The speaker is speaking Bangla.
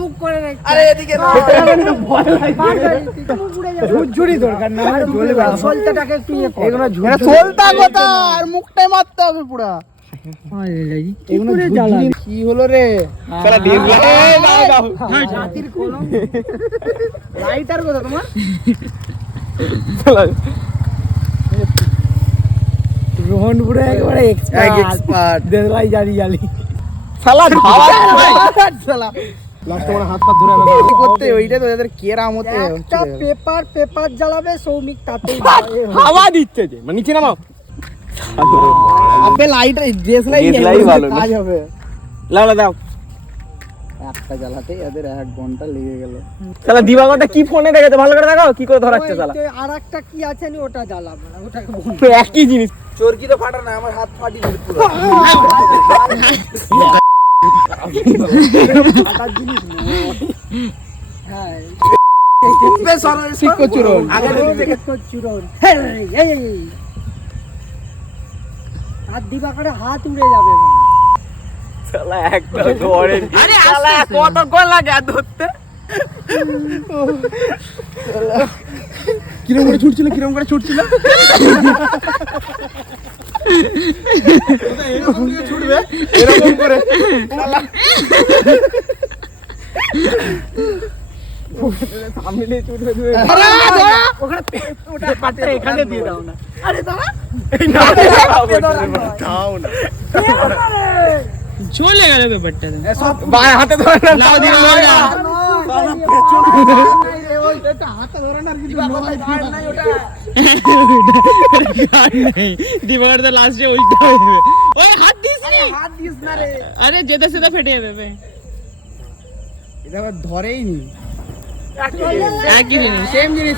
মুখ করে রেখে আরে এদিকে ভয় লাগে মুখ উড়ে যাবে ঝুরঝুরি দরকার না জ্বলবে সলতাটাকে একটু ইয়ে কর এগুলো সোলটা কথা আর মুখটাই মারতে হবে পুরা এগুলো ঝুরঝুরি কি হলো রে শালা ডিস দাও জাতির কলম লাইটার কথা তোমার শালা রোহন পুরো একবারে এক্সপার্ট দেলাই জারি জালি শালা ধাওয়া শালা লাস্টে মানে হাত পা ধরে কি করতে ওইটা তো এদের কেরাম হতে একটা পেপার জ্বালাবে সৌমিক তাতে হাওয়া দিচ্ছে যে মানে নিচে নামাও আবে লাইট ড্রেস লাইট কাজ হবে লাও দাও একটা জ্বালাতে এদের 1 ঘন্টা লেগে গেল শালা দিবাগরটা কি ফোনে দেখেছে ভালো করে দেখাও কি করে ধরাচ্ছে শালা আরেকটা কি আছে নি ওটা জ্বালাবো না ওটাকে তো একই জিনিস চরকি তো ফাটা না আমার হাত ফাটি গেল পুরো ফাটা জিনিস না হ্যাঁ বে সরল শিক্ষক চুরন আগে থেকে চুরন এই হাত দিবা করে হাত উড়ে যাবে শালা একটা ধরে আরে শালা কতক্ষণ লাগে আর ধরতে কিরকম করে ছুটছিল এরকম করে ছুটবে এরকম করে শালা সামনে ছুটবে ওখানে ওটা পাতে এখানে দিয়ে দাও না আরে দাঁড়া দাও না চলে গেল ব্যাপারটা সব বাঁ হাতে ধরে না লাও দিয়ে ধরে না বাবা পেছন নাই রে ওই এটা হাতে ধরে না কিছু গার্ড নাই ওটা গার্ড নেই দিবার তো লাস্টে ওইটা হবে ওই হাত দিস না রে আরে যেটা সেটা ফেটে যাবে বে এটা আবার ধরেই নি একই জিনিস সেম জিনিস